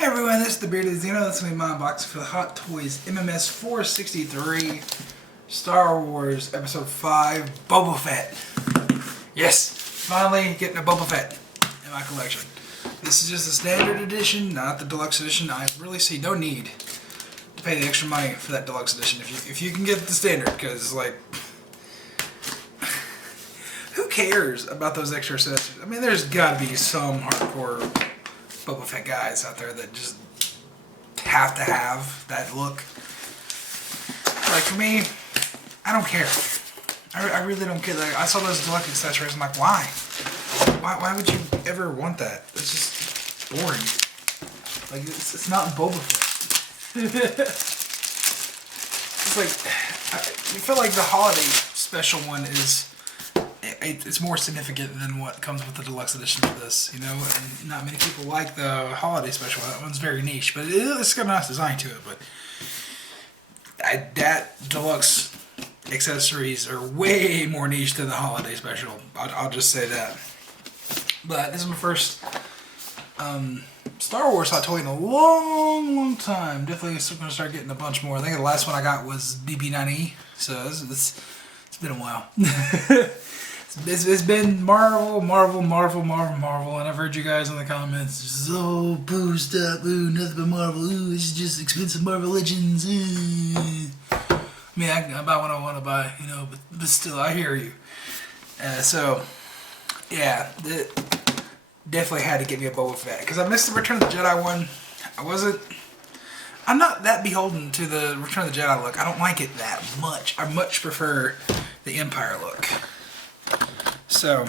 Hey everyone, this is the Bearded Xeno. This is my unboxing for the Hot Toys MMS 463 Star Wars Episode 5 Boba Fett. Yes, finally getting a Boba Fett in my collection. This is just the standard edition, not the deluxe edition. I really see no need to pay the extra money for that deluxe edition if you can get the standard, because like, who cares about those extra accessories? I mean, there's got to be some hardcore Boba Fett guys out there that just have to have that look. Like, for me, I don't care. I really don't care. Like, I saw those deluxe accessories, I'm like, why? Why would you ever want that? It's just boring. Like, it's not Boba Fett. It's like, you feel like the holiday special one is, it's more significant than what comes with the deluxe edition of this, you know, and not many people like the holiday special. That one's very niche, but it's got a nice design to it, but that deluxe accessories are way more niche than the holiday special. I'll just say that. But this is my first Star Wars Hot Toy in a long time. Definitely going to start getting a bunch more. I think the last one I got was BB-9E, so it's been a while. It's been Marvel, and I've heard you guys in the comments just, oh, boo, stop, ooh, nothing but Marvel, ooh, it's just expensive Marvel Legends, I mean, I buy what I want to buy, you know, but still, I hear you. So, yeah, definitely had to get me a Boba Fett, because I missed the Return of the Jedi one. I'm not that beholden to the Return of the Jedi look. I don't like it that much. I much prefer the Empire look. So,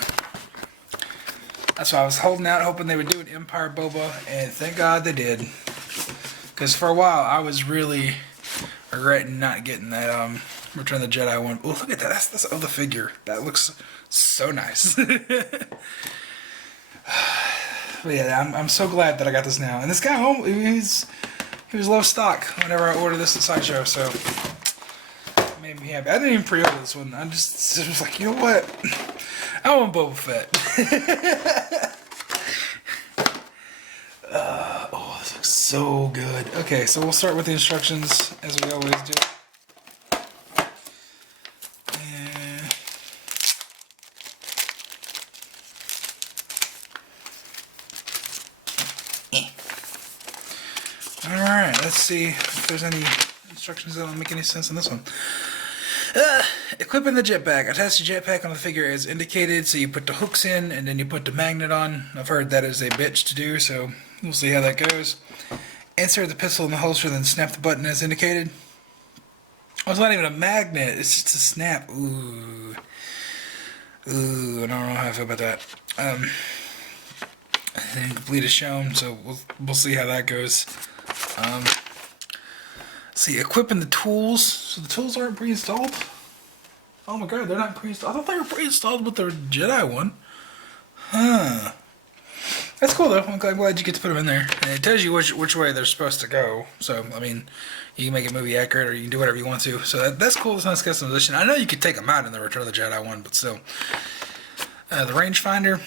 that's why I was holding out, hoping they would do an Empire Boba, and thank God they did. Because for a while, I was really regretting not getting that Return of the Jedi one. Oh, look at that. That's the figure. That looks so nice. But yeah, I'm so glad that I got this now. And this guy home, he was low stock whenever I ordered this at Sideshow, so it made me happy. I didn't even pre-order this one. I just was like, you know what? I want Boba Fett. Oh, this looks so good. Okay, so we'll start with the instructions, as we always do. Alright, let's see if there's any instructions that don't make any sense on this one. Equipping the jetpack. Attach the jetpack on the figure as indicated, so you put the hooks in and then you put the magnet on. I've heard that is a bitch to do, so we'll see how that goes. Insert the pistol in the holster, then snap the button as indicated. Oh, it's not even a magnet, it's just a snap. Ooh, I don't know how I feel about that. Then complete is shown, so we'll see how that goes. See, equipping the tools. So the tools aren't pre-installed? Oh my god, they're not pre-installed. I thought they were pre-installed with the Jedi one. Huh. That's cool though. I'm glad you get to put them in there. And it tells you which way they're supposed to go. So, I mean, you can make it movie accurate or you can do whatever you want to. So that's cool. It's nice customization. I know you could take them out in the Return of the Jedi one, but still. The rangefinder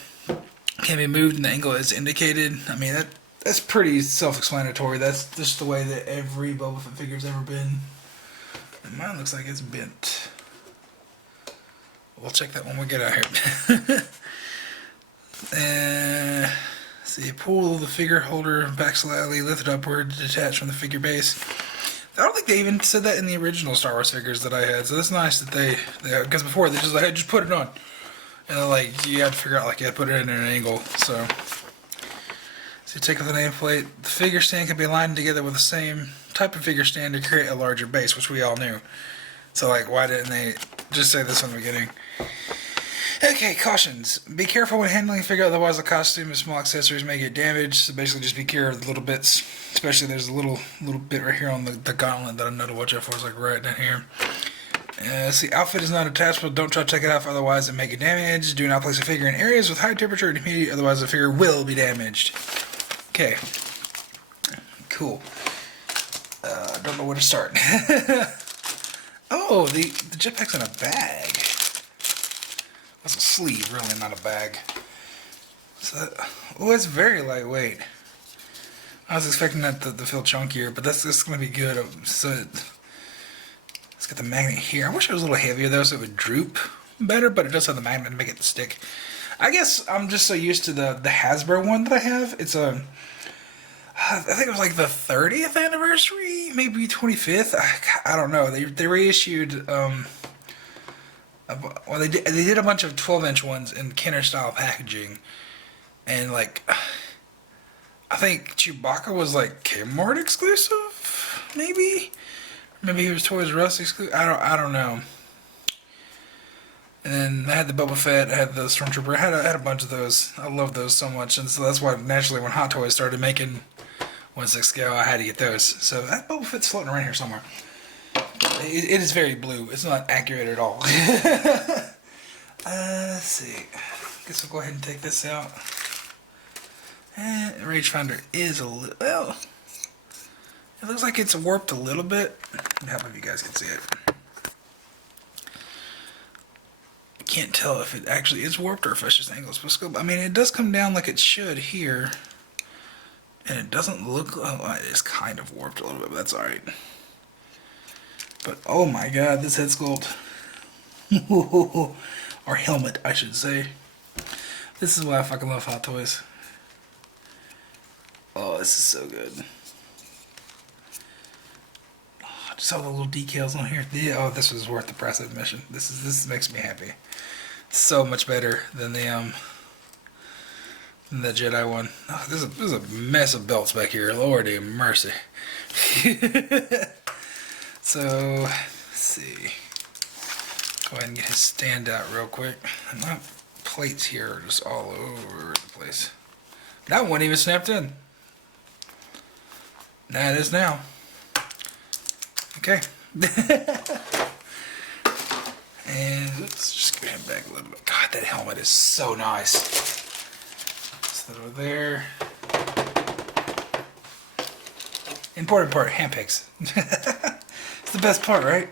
can be moved in the angle as indicated. I mean, that's pretty self-explanatory. That's just the way that every Boba Fett figure's ever been. And mine looks like it's bent. We'll check that when we get out here. See, pull the figure holder back slightly, lift it upward, detach from the figure base. I don't think they even said that in the original Star Wars figures that I had, so that's nice that they because before they just like, hey, just put it on. And then, like, you have to figure out, like, you have to put it in an angle, so you take off the nameplate. The figure stand can be aligned together with the same type of figure stand to create a larger base, which we all knew. So, like, why didn't they just say this in the beginning? Okay, cautions. Be careful when handling a figure, otherwise the costume and small accessories may get damaged. So basically just be careful of the little bits. Especially there's a little bit right here on the gauntlet that I know to watch out for. It's like right down here. See, outfit is not attachable. Don't try to take it off, otherwise it may get damaged. Do not place a figure in areas with high temperature and humidity, otherwise the figure will be damaged. Okay. Cool. I don't know where to start. Oh, the jetpack's in a bag. That's a sleeve, really, not a bag. So, oh, it's very lightweight. I was expecting that to feel chunkier, but that's going to be good. So it's got the magnet here. I wish it was a little heavier though, so it would droop better. But it does have the magnet to make it stick. I guess I'm just so used to the Hasbro one that I have. It's a I think it was like the 30th anniversary, maybe 25th. I don't know. They reissued. Well, they did a bunch of 12-inch ones in Kenner style packaging, and like I think Chewbacca was like Kmart exclusive, maybe he was Toys R Us exclusive. I don't know. And then I had the Boba Fett, I had the Stormtrooper, I had a bunch of those. I love those so much, and so that's why naturally when Hot Toys started making 1/6 scale, I had to get those. So that Boba Fett's floating around here somewhere. It is very blue. It's not accurate at all. Let's see. Guess we'll go ahead and take this out. And rangefinder is a little, well, it looks like it's warped a little bit. I hope you guys can see it. I can't tell if it actually is warped or if it's just angled. I mean, it does come down like it should here. And it doesn't look, oh, it is kind of warped a little bit, but that's alright. But, oh my god, this head sculpt. Or helmet, I should say. This is why I fucking love Hot Toys. Oh, this is so good. Oh, just all the little decals on here. Oh, this was worth the price of admission. This makes me happy. So much better than the Jedi one. Oh, there's a mess of belts back here. Lordy mercy. So, let's see. Go ahead and get his stand out real quick. My plates here are just all over the place. That one even snapped in. That is now. Okay. And let's just go ahead back a little bit. God, that helmet is so nice. Set that over there. Important part, handpicks. It's the best part, right?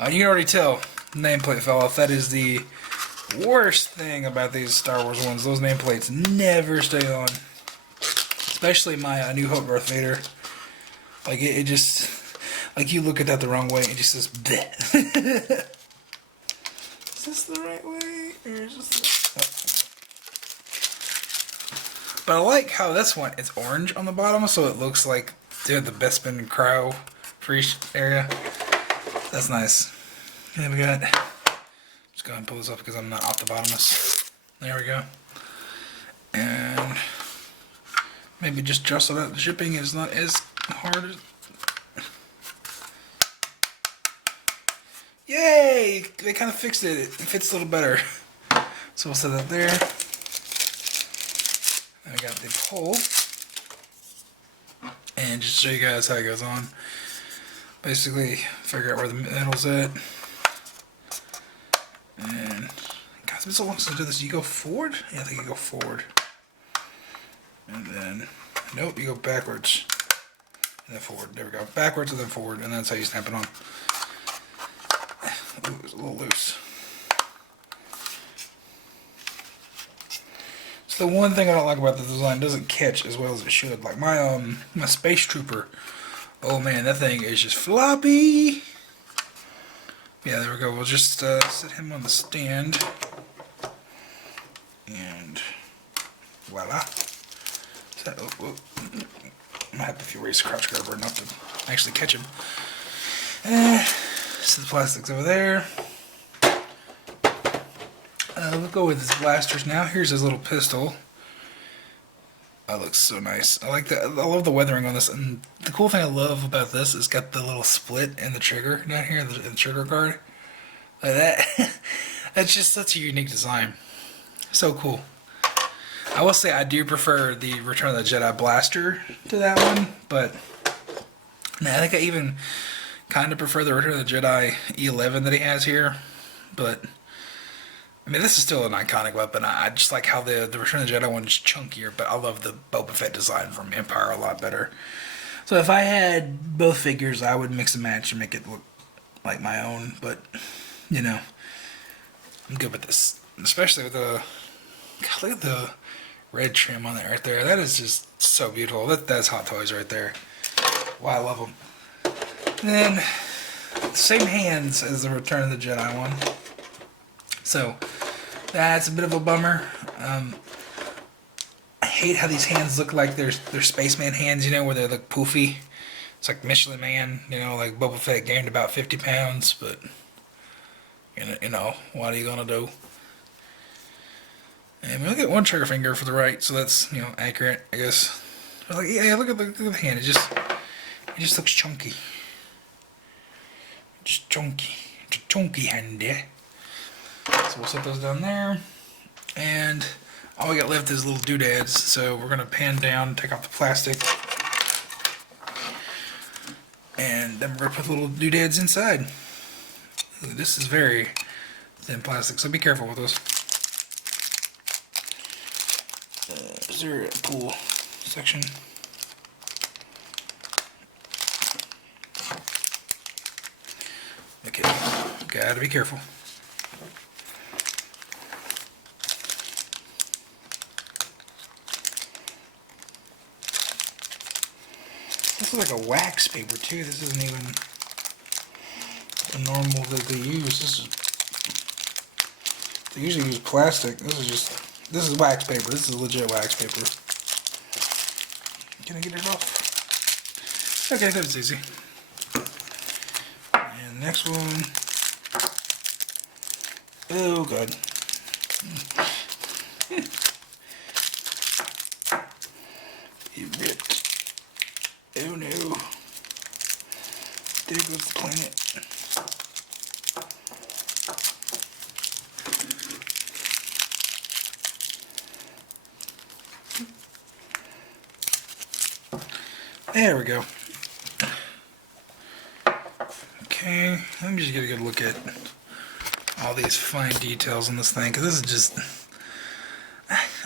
You can already tell, nameplate fell off. That is the worst thing about these Star Wars ones. Those nameplates never stay on. Especially my A New Hope Darth Vader. Like, it just... Like, you look at that the wrong way, and it just says, bleh. Is this the right way? Or is this the... But I like how this one, it's orange on the bottom, so it looks like the Bespin Cryo for each area. That's nice. And we got... Just go ahead and pull this up because I'm not ophthalmologist. There we go. And... Maybe just so that the shipping is not as hard as... Yay! They kind of fixed it. It fits a little better. So we'll set that there. I got the pole. And just show you guys how it goes on. Basically, figure out where the metal's at. And... God, it's been so long since I did this. You go forward? Yeah, I think you go forward. And then... Nope, you go backwards. And then forward. There we go. Backwards and then forward. And that's how you snap it on. Ooh, it's a little loose. So the one thing I don't like about the design, it doesn't catch as well as it should. Like my Space Trooper, oh man, that thing is just floppy. Yeah, there we go. We'll just set him on the stand, and voila. That, oh, I might have a few ways to crouch grabber enough to actually catch him. So the plastic's over there. We'll go with his blasters now. Here's his little pistol. That looks so nice. I like that. I love the weathering on this. And the cool thing I love about this is got the little split in the trigger down here, in the trigger guard. Like that. That's just such a unique design. So cool. I will say I do prefer the Return of the Jedi blaster to that one, but man, I think I even kind of prefer the Return of the Jedi E11 that he has here. But I mean, this is still an iconic weapon. I just like how the Return of the Jedi one is chunkier, but I love the Boba Fett design from Empire a lot better. So if I had both figures, I would mix and match and make it look like my own. But you know, I'm good with this, especially with the. God, look at the red trim on it right there. That is just so beautiful. That's Hot Toys right there. Wow, I love them. And then, same hands as the Return of the Jedi one. So, that's a bit of a bummer. I hate how these hands look like they're spaceman hands, you know, where they look poofy. It's like Michelin Man, you know, like Boba Fett gained about 50 pounds, but, you know, what are you going to do? And we only get one trigger finger for the right, so that's, you know, accurate, I guess. But like, yeah, look at the hand. It just looks chunky. Just chunky. It's a chunky hand, yeah. So we'll set those down there. And all we got left is little doodads. So we're going to pan down, take off the plastic. And then we're going to put little doodads inside. This is very thin plastic, so be careful with those. Is there a pool section? Okay, gotta be careful. This is like a wax paper too. This isn't even the normal that they use. They usually use plastic. This is wax paper. This is legit wax paper. Can I get it off? Okay, that was easy. And next one. Oh god. You ripped. Oh no. There goes the planet. There we go. Okay, let me just get a good look at all these fine details on this thing, because this is just,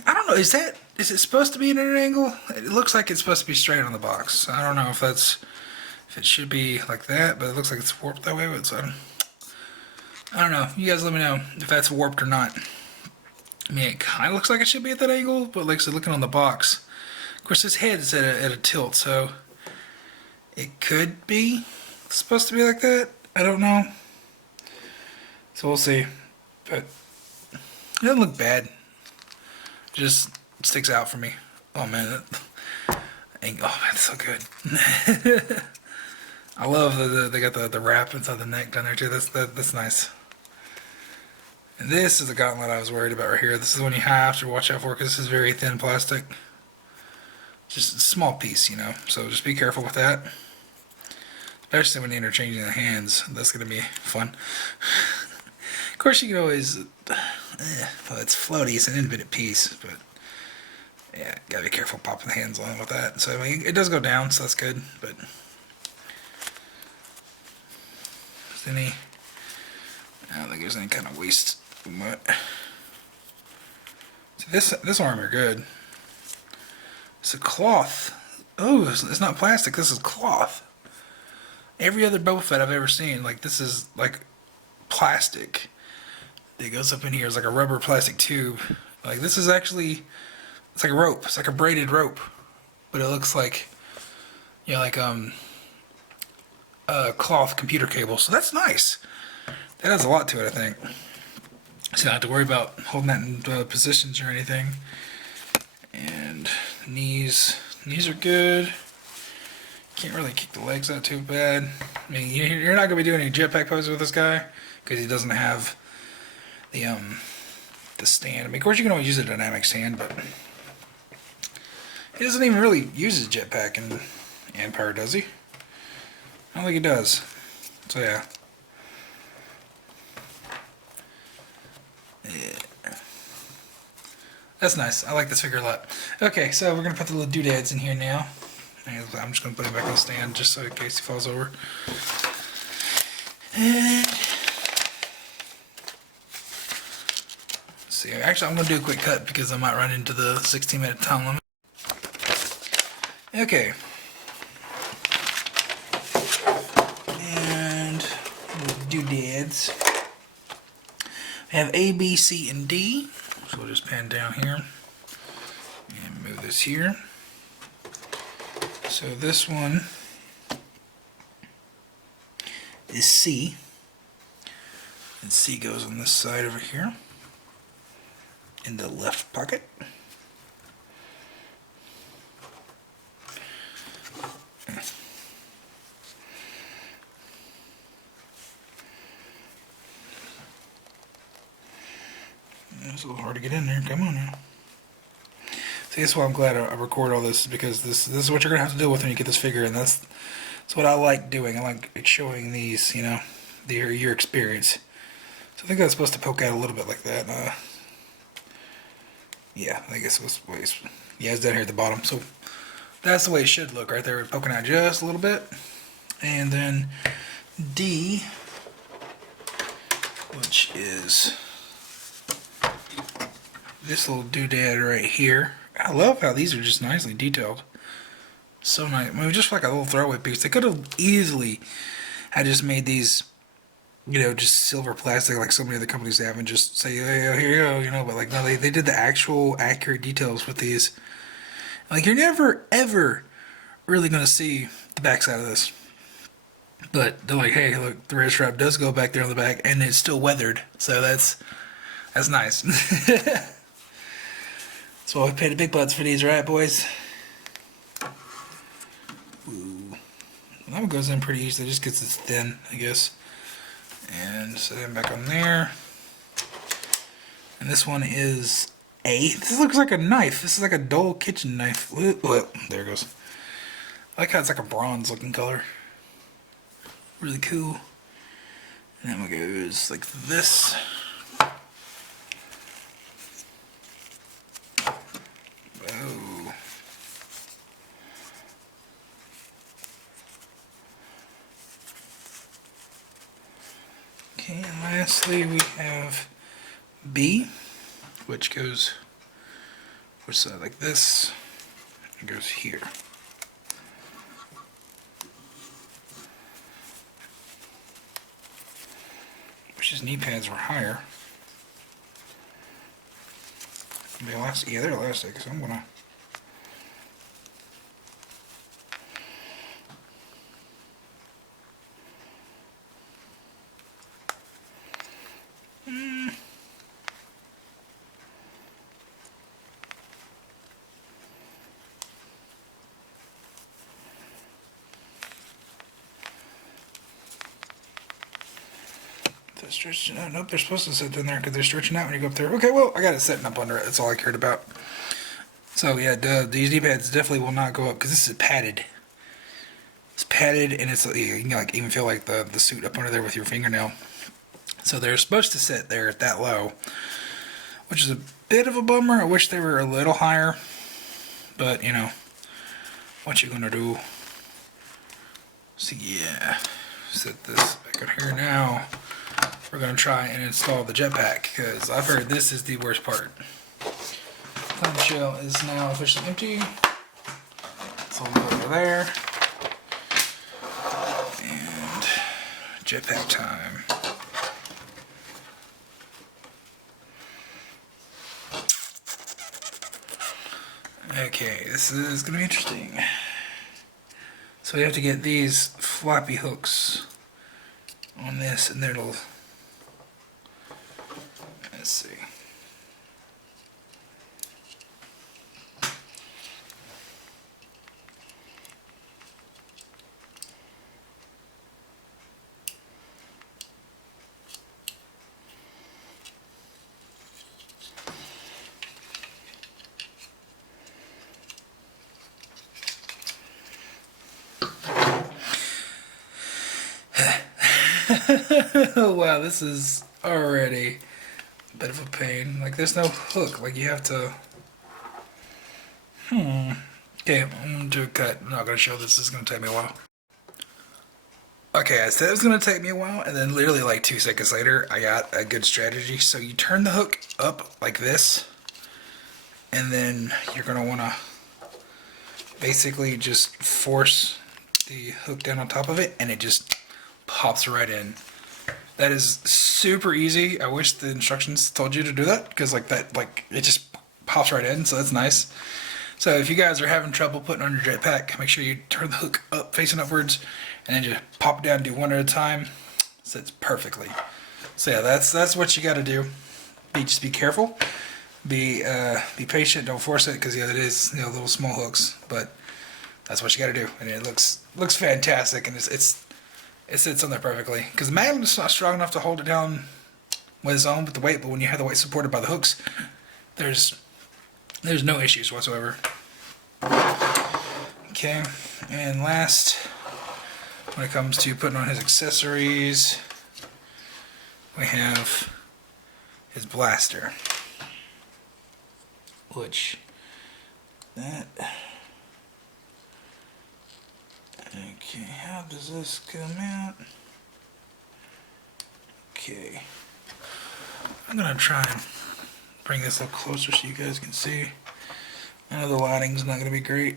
I don't know, is it supposed to be at an angle? It looks like it's supposed to be straight on the box. I don't know if it should be like that, but it looks like it's warped that way. But so I don't know. You guys let me know if that's warped or not. I mean, it kind of looks like it should be at that angle, but like I said, looking on the box, of course, his head's at a tilt, so it could be supposed to be like that. I don't know. So we'll see. But it doesn't look bad. It just sticks out for me. Oh man, oh man, it's so good. I love that they got the wrap inside the neck down there too. That's nice. And this is the gauntlet I was worried about right here. This is the one you have to watch out for, because this is very thin plastic. Just a small piece, you know. So just be careful with that. Especially when interchanging the hands. That's going to be fun. Of course, you can always... well, it's floaty. It's an independent piece. But, yeah, got to be careful popping the hands on with that. So, I mean, it does go down, so that's good. But... I don't think there's any kind of waste. So this arm are good. It's a cloth. Oh, it's not plastic. This is cloth. Every other Boba Fett I've ever seen, like this is like plastic. It goes up in here. It's like a rubber plastic tube. Like this is actually, it's like a rope. It's like a braided rope, but it looks like, you know, like a cloth computer cable. So that's nice. That has a lot to it, I think. So you don't have to worry about holding that in positions or anything. And knees are good. Can't really kick the legs out too bad. I mean, you're not going to be doing any jetpack poses with this guy because he doesn't have the stand. I mean, of course, you can always use a dynamic stand, but he doesn't even really use his jetpack in Empire, does he? I don't think he does. So yeah. That's nice. I like this figure a lot. Okay, so we're going to put the little doodads in here now. I'm just going to put him back on the stand just so in case he falls over. And let's see. Actually, I'm going to do a quick cut because I might run into the 16-minute time limit. Okay. And doodads. We have A, B, C, and D. So we'll just pan down here and move this here. So this one is C, and C goes on this side over here in the left pocket. It's a little hard to get in there. Come on now. See, that's why I'm glad I record all this, because this is what you're gonna have to deal with when you get this figure, and that's what I like doing. I like showing these, you know, your experience. So I think that's supposed to poke out a little bit like that. Yeah, I guess it was. Yeah, it's down here at the bottom. So that's the way it should look right there, poking out just a little bit. And then D, which is this little doodad right here. I love how these are just nicely detailed. So nice. I mean, just like a little throwaway piece. They could have easily had just made these, you know, just silver plastic like so many other companies have, and just say, hey, here you go, you know. But like, no, they did the actual accurate details with these. Like, you're never ever really gonna see the backside of this. But they're like, hey, look, the red strap does go back there on the back, and it's still weathered. So that's nice. So we paid the big bucks for these, right, boys? Ooh. That one goes in pretty easily, just because it's thin, I guess. And set it back on there. And this one is A. This looks like a knife. This is like a dull kitchen knife. Well, there it goes. I like how it's like a bronze looking color. Really cool. And then it goes like this. Oh. Okay, and lastly we have B, which goes like this. It goes here. Wish his knee pads were higher. Yeah, they're elastic, so I'm gonna. Stretching out. Nope, they're supposed to sit in there because they're stretching out when you go up there. Okay, well, I got it setting up under it. That's all I cared about. So yeah, these D-pads definitely will not go up because this is padded. It's padded, and it's, you can like even feel like the suit up under there with your fingernail. So they're supposed to sit there at that low, which is a bit of a bummer. I wish they were a little higher, but you know, what you gonna do? So yeah, set this back up here now. We're going to try and install the jetpack, because I've heard this is the worst part. Clamshell is now officially empty. It's all over there. And jetpack time. Okay, this is going to be interesting. So we have to get these floppy hooks on this, and it'll. Let's see. Oh wow, this is already a bit of a pain. Like, there's no hook. Like, you have to. Okay, I'm gonna do a cut. I'm not gonna show this. This is gonna take me a while. Okay, I said it was gonna take me a while, and then literally like 2 seconds later, I got a good strategy. So you turn the hook up like this, and then you're gonna wanna basically just force the hook down on top of it, and it just pops right in. That is super easy. I wish the instructions told you to do that, because like that, like it just pops right in, so that's nice. So if you guys are having trouble putting on your jetpack, make sure you turn the hook up, facing upwards, and then just pop it down and do one at a time. Sits perfectly. So yeah, that's what you got to do. Just be careful. Be patient. Don't force it, because yeah, it is, you know, little small hooks. But that's what you got to do, and it looks fantastic, and it sits on there perfectly. Because the magnet's not strong enough to hold it down with its own with the weight, but when you have the weight supported by the hooks, there's no issues whatsoever. Okay, and last, when it comes to putting on his accessories, we have his blaster, which that. Okay, how does this come out? Okay, I'm gonna try and bring this up closer so you guys can see. I know the lighting's not gonna be great.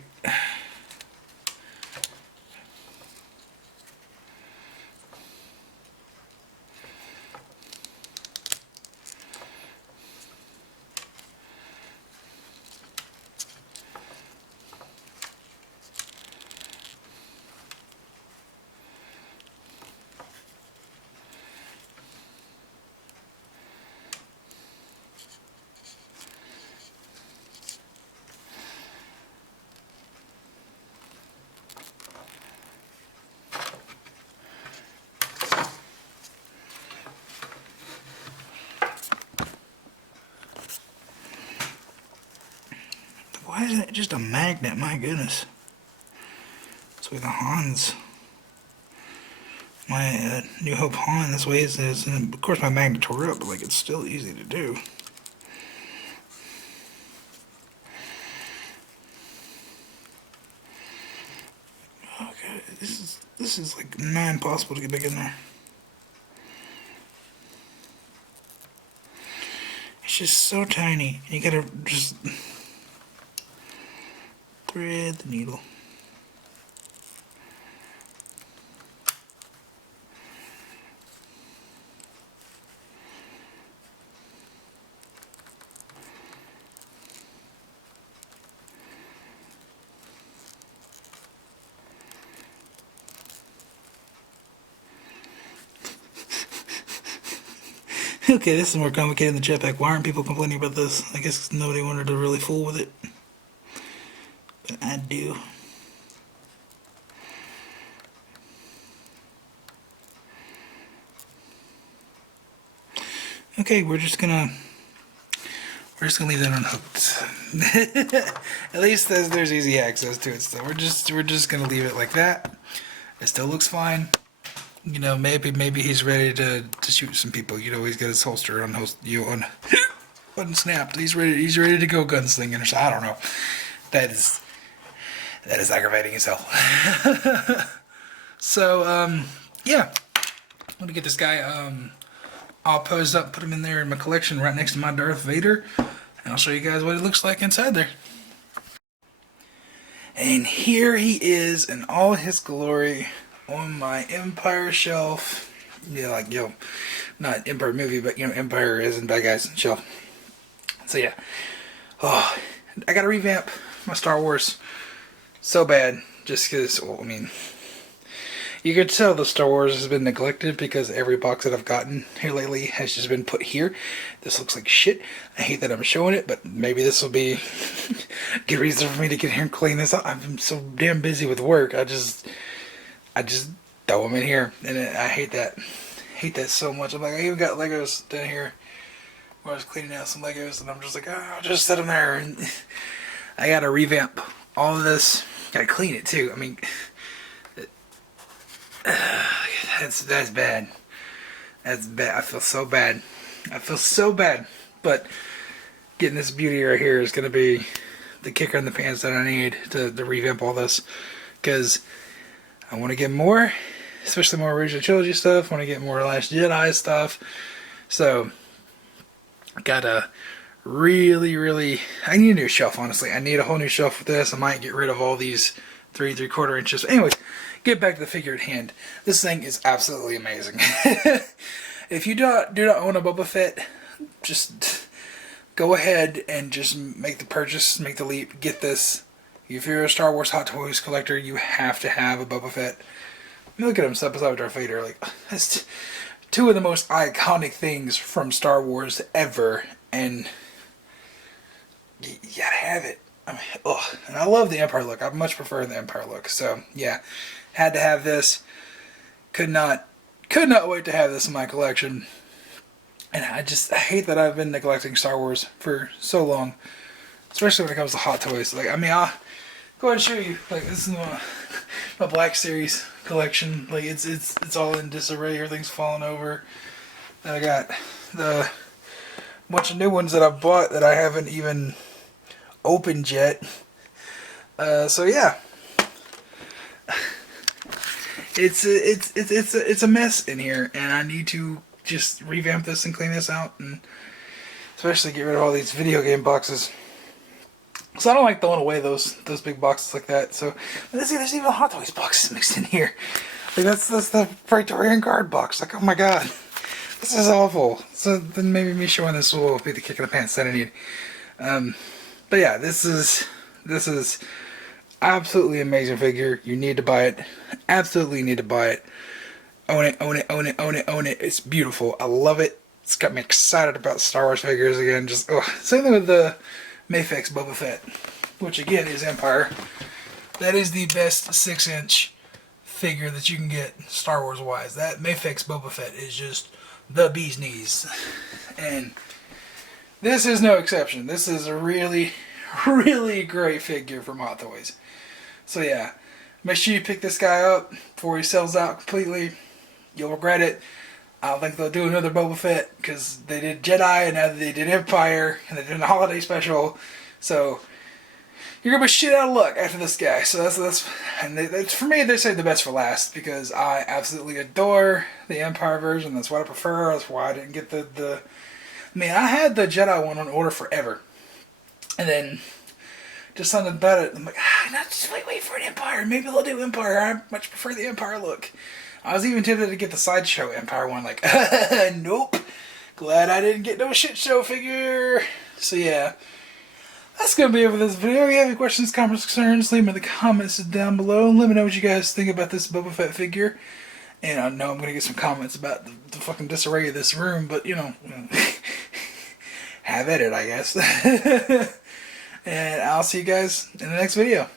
Why isn't it just a magnet? My goodness. That's why the Hans, my New Hope Han, this way is, and of course my magnet tore up, but like it's still easy to do. Okay, this is like nigh impossible to get back in there. It's just so tiny, and you gotta just thread the needle. Okay, this is more complicated than the jetpack. Why aren't people complaining about this? I guess nobody wanted to really fool with it. But I do. Okay, we're just gonna leave that unhooked. At least there's easy access to it. So we're just gonna leave it like that. It still looks fine. You know, maybe he's ready to shoot some people. You know, he's got his holster unsnapped. He's ready to go gunslinging or something. I don't know. That is aggravating as hell. So yeah, I'm gonna get this guy all posed up, put him in there in my collection right next to my Darth Vader, and I'll show you guys what it looks like inside there. And here he is in all his glory on my Empire shelf. Yeah, like, yo, not Empire movie, but, you know, Empire as in bad guys shelf. So yeah, oh, I gotta revamp my Star Wars so bad, just because, well, I mean, you could tell the Star Wars has been neglected because every box that I've gotten here lately has just been put here. This looks like shit. I hate that I'm showing it, but maybe this will be a good reason for me to get here and clean this up. I'm so damn busy with work. I just throw them in here, and I hate that. Hate that so much. I'm like, I even got Legos down here where I was cleaning out some Legos, and I'm just like, oh, I'll just set them there. And I gotta revamp all of this. Gotta clean it too. I mean, that's bad. That's bad. I feel so bad. But getting this beauty right here is gonna be the kicker in the pants that I need to revamp all this, because I want to get more, especially more original trilogy stuff. I want to get more Last Jedi stuff. So gotta really, I need a new shelf, honestly. I need a whole new shelf with this. I might get rid of all these 3 3/4 inches. Anyways, get back to the figure at hand. This thing is absolutely amazing. If you do not own a Boba Fett, just go ahead and just make the purchase, make the leap, get this. If you're a Star Wars Hot Toys collector, you have to have a Boba Fett. Look at him side by side with Darth Vader. Like, that's two of the most iconic things from Star Wars ever, and you gotta have it. I mean, ugh. And I love the Empire look. I much prefer the Empire look. So yeah, had to have this. Could not wait to have this in my collection. And I hate that I've been neglecting Star Wars for so long, especially when it comes to Hot Toys. Like, I mean, I'll go ahead and show you. Like, this is my Black Series collection. Like, it's all in disarray. Everything's falling over. And I got the bunch of new ones that I bought that I haven't even opened yet. So yeah, it's a mess in here, and I need to just revamp this and clean this out, and especially get rid of all these video game boxes. So I don't like throwing away those big boxes like that. So there's even Hot Toys boxes mixed in here. Like that's the Praetorian Guard box. Like, oh my god, this is awful. So then maybe me showing this will be the kick in the pants that I need. But yeah, this is absolutely amazing figure. You need to buy it. Absolutely need to buy it. Own it, own it, own it, own it, own it. It's beautiful. I love it. It's got me excited about Star Wars figures again. Just same thing with the Mayfix Boba Fett, which again is Empire. That is the best 6-inch figure that you can get Star Wars wise. That Mayfix Boba Fett is just the bee's knees. And this is no exception. This is a really, really great figure from Hot Toys. So yeah, make sure you pick this guy up before he sells out completely. You'll regret it. I don't think they'll do another Boba Fett because they did Jedi and now they did Empire and they're doing a holiday special. So you're gonna be shit out of luck after this guy. So that's for me. They say the best for last because I absolutely adore the Empire version. That's what I prefer. That's why I didn't get the. I mean, I had the Jedi one on order forever, and then just something about it. I'm like, just wait for an Empire. Maybe they'll do Empire. I much prefer the Empire look. I was even tempted to get the Sideshow Empire one. Like, nope. Glad I didn't get no shit show figure. So yeah, that's gonna be it for this video. If you have any questions, comments, concerns, leave them in the comments down below. Let me know what you guys think about this Boba Fett figure. And I know I'm gonna get some comments about the fucking disarray of this room, but you know, have at it, I guess. And I'll see you guys in the next video.